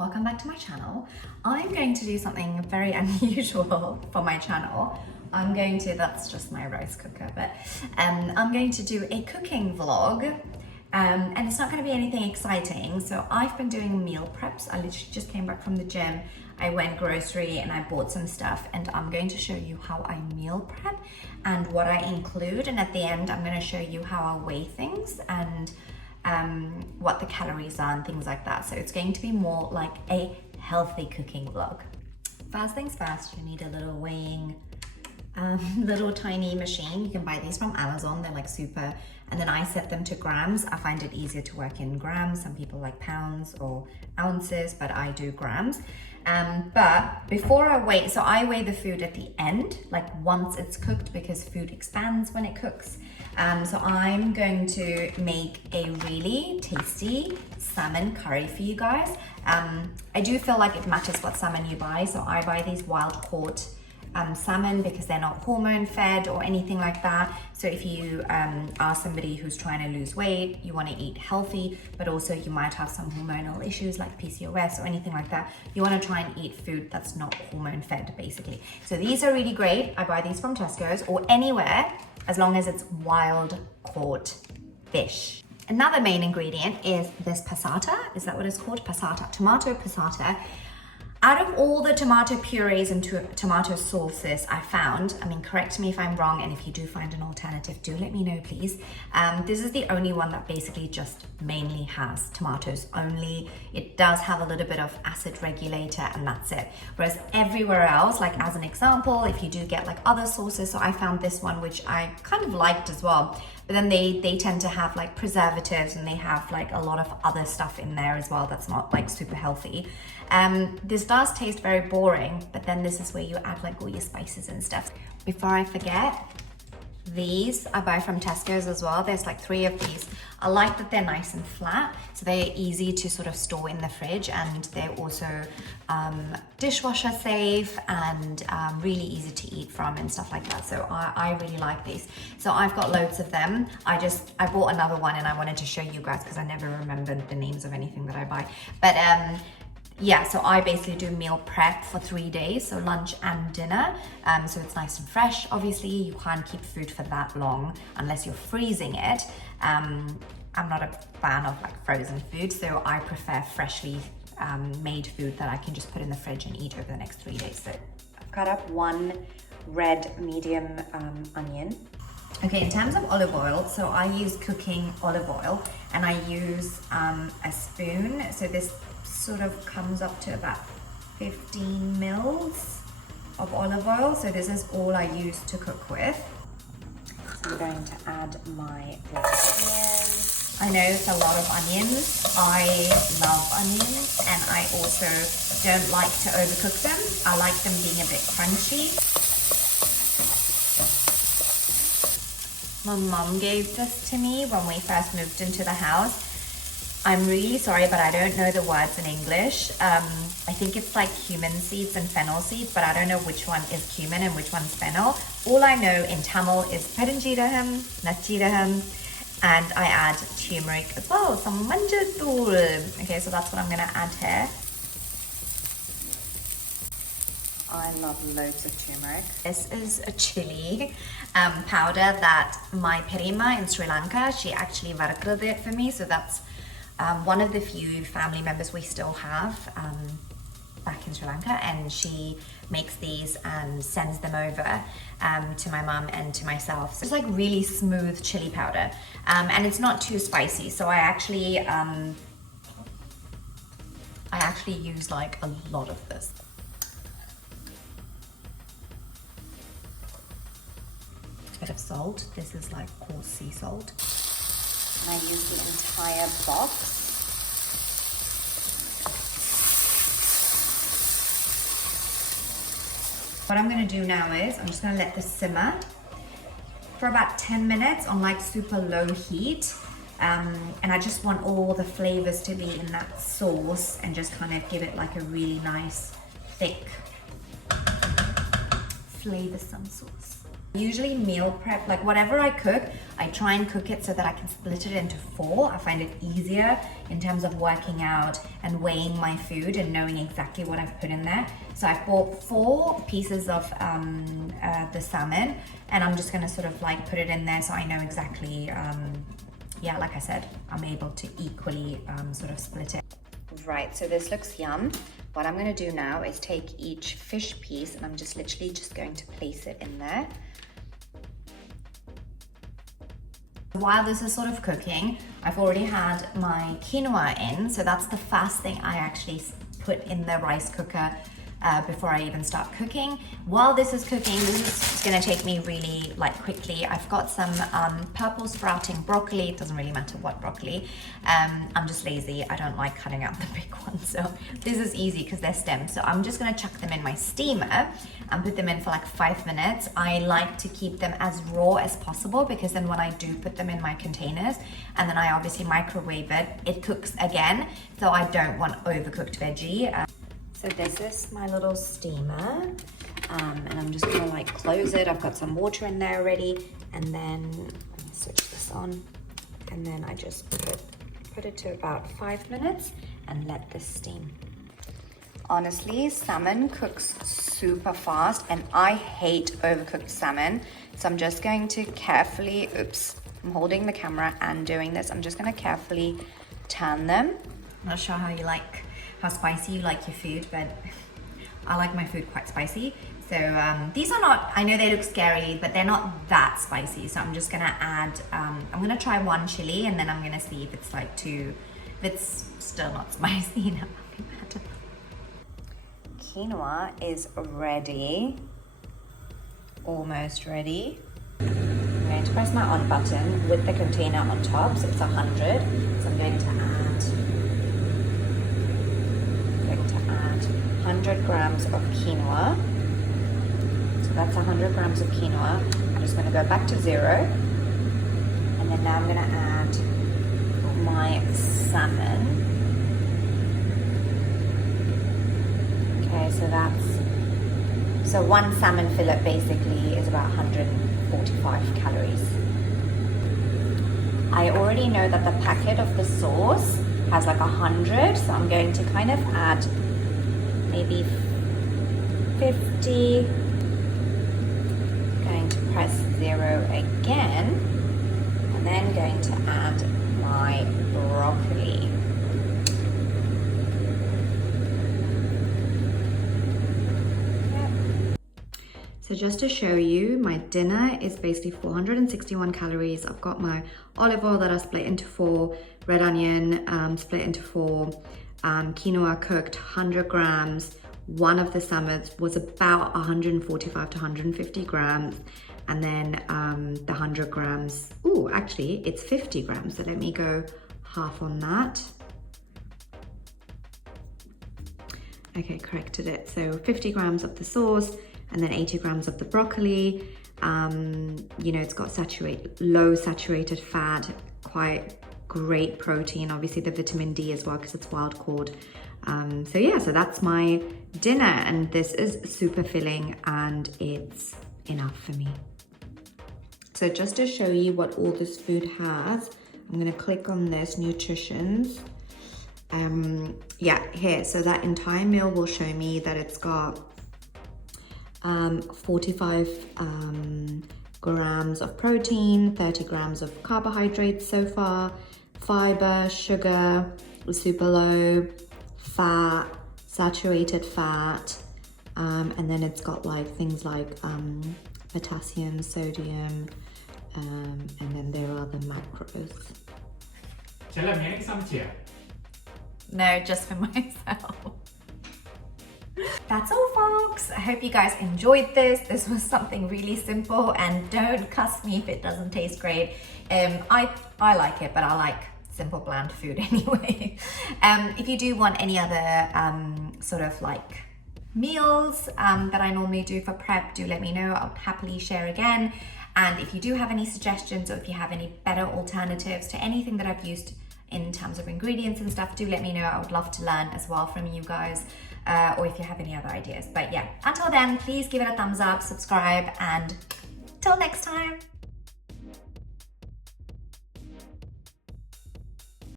welcome back to my channel. I'm going to do something very unusual for my channel. That's just my rice cooker, but I'm going to do a cooking vlog and it's not going to be anything exciting. So I've been doing meal preps. I literally just came back from the gym. I went grocery and I bought some stuff, and I'm going to show you how I meal prep and what I include, and at the end I'm going to show you how I weigh things and what the calories are and things like that. So it's going to be more like a healthy cooking vlog. First things first, you need a little weighing little tiny machine. You can buy these from Amazon, they're like super, and then I set them to grams. I find it easier to work in grams. Some people like pounds or ounces, but I do grams. But before I weigh, so I weigh the food at the end, like once it's cooked, because food expands when it cooks. So I'm going to make a really tasty salmon curry for you guys. I do feel like it matters what salmon you buy. So I buy these wild caught salmon because they're not hormone fed or anything like that. So if you are somebody who's trying to lose weight, you want to eat healthy, but also you might have some hormonal issues like PCOS or anything like that, you want to try and eat food that's not hormone fed basically. So these are really great. I buy these from Tesco's or anywhere as long as it's wild caught fish. Another main ingredient is this passata. Is that what it's called? Passata, tomato passata. Out of all the tomato purees and tomato sauces I found, I mean, correct me if I'm wrong, and if you do find an alternative, do let me know, please. This is the only one that basically just mainly has tomatoes only. It does have a little bit of acid regulator, and that's it. Whereas everywhere else, like as an example, if you do get like other sauces, so I found this one, which I kind of liked as well, but then they tend to have like preservatives, and they have like a lot of other stuff in there as well that's not like super healthy. This does taste very boring, but then this is where you add like all your spices and stuff. Before I forget, these I buy from Tesco's as well. There's like 3 of these. I like that they're nice and flat, so they're easy to sort of store in the fridge, and they're also dishwasher safe and really easy to eat from and stuff like that. So I really like these. So I've got loads of them. I bought another one and I wanted to show you guys because I never remembered the names of anything that I buy. But yeah, so I basically do meal prep for 3 days, so lunch and dinner. So it's nice and fresh. Obviously, you can't keep food for that long unless you're freezing it. I'm not a fan of like frozen food, so I prefer freshly made food that I can just put in the fridge and eat over the next 3 days. So I've cut up 1 red medium onion. Okay, in terms of olive oil, so I use cooking olive oil, and I use a spoon. So this sort of comes up to about 15 mils of olive oil. So this is all I use to cook with. So I'm going to add my red onions. I know it's a lot of onions. I love onions, and I also don't like to overcook them. I like them being a bit crunchy. My mom gave this to me when we first moved into the house. I'm really sorry, but I don't know the words in English. I think it's like cumin seeds and fennel seeds, but I don't know which one is cumin and which one's fennel. All I know in Tamil is peranjeeragam, nachjeeragam, and I add turmeric as well, some manjathul. Okay, so that's what I'm gonna add here. I love loads of turmeric. This is a chili powder that my perima in Sri Lanka, she actually varkade it for me, so that's one of the few family members we still have back in Sri Lanka, and she makes these and sends them over to my mum and to myself. So it's like really smooth chili powder, and it's not too spicy. So I actually use like a lot of this. A bit of salt. This is like coarse sea salt. And I use the entire box. What I'm going to do now is I'm just going to let this simmer for about 10 minutes on like super low heat. And I just want all the flavors to be in that sauce and just kind of give it like a really nice thick flavoursome sauce. Usually meal prep, like whatever I cook, I try and cook it so that I can split it into 4. I find it easier in terms of working out and weighing my food and knowing exactly what I've put in there. So I've bought 4 pieces of the salmon, and I'm just gonna sort of like put it in there so I know exactly, yeah, like I said, I'm able to equally sort of split it. Right, so this looks yum. What I'm gonna do now is take each fish piece and I'm just literally just going to place it in there. While this is sort of cooking, I've already had my quinoa in, so that's the first thing I actually put in the rice cooker before I even start cooking. While this is cooking, this is gonna take me really like quickly. I've got some purple sprouting broccoli. It doesn't really matter what broccoli. I'm just lazy. I don't like cutting out the big ones. So this is easy because they're stems. So I'm just gonna chuck them in my steamer and put them in for like 5 minutes. I like to keep them as raw as possible because then when I do put them in my containers and then I obviously microwave it, it cooks again. So I don't want overcooked veggie. So this is my little steamer, and I'm just gonna like close it. I've got some water in there already, and then let me switch this on, and then I just put it to about 5 minutes and let this steam. Honestly, salmon cooks super fast, and I hate overcooked salmon. So I'm just going to carefully, oops, I'm holding the camera and doing this. I'm just gonna carefully turn them. I'm not sure how spicy you like your food, but I like my food quite spicy. So these are not, I know they look scary, but they're not that spicy. So I'm just gonna add, I'm gonna try 1 chili and then I'm gonna see if it's like if it's still not spicy enough. Quinoa is ready, almost ready. I'm going to press my on button with the container on top, so it's 100. So I'm going to add 100 grams of quinoa. So that's 100 grams of quinoa. I'm just going to go back to 0. And then now I'm going to add my salmon. Okay, so 1 salmon fillet basically is about 145 calories. I already know that the packet of the sauce has like 100, so I'm going to kind of add maybe 50. Going to press 0 again, and then going to add my broccoli. So just to show you, my dinner is basically 461 calories. I've got my olive oil that I split into 4, red onion split into 4, quinoa cooked 100 grams. One of the salmons was about 145 to 150 grams. And then the 100 grams, actually it's 50 grams. So let me go half on that. Okay, corrected it. So 50 grams of the sauce, and then 80 grams of the broccoli. You know, it's got low saturated fat, quite great protein, obviously the vitamin D as well because it's wild caught. So yeah, so that's my dinner, and this is super filling and it's enough for me. So just to show you what all this food has, I'm gonna click on this, nutritions. Yeah, here, so that entire meal will show me that it's got 45 grams of protein, 30 grams of carbohydrates so far, fiber, sugar, super low, fat, saturated fat, and then it's got like things like potassium, sodium, and then there are the macros. No, just for myself. That's all, folks. I hope you guys enjoyed this. This was something really simple, and don't cuss me if it doesn't taste great. I like it, but I like simple, bland food anyway. If you do want any other sort of like meals that I normally do for prep, do let me know. I'll happily share again. And if you do have any suggestions, or if you have any better alternatives to anything that I've used in terms of ingredients and stuff, do let me know. I would love to learn as well from you guys, or if you have any other ideas. But yeah, until then, please give it a thumbs up, subscribe, and till next time.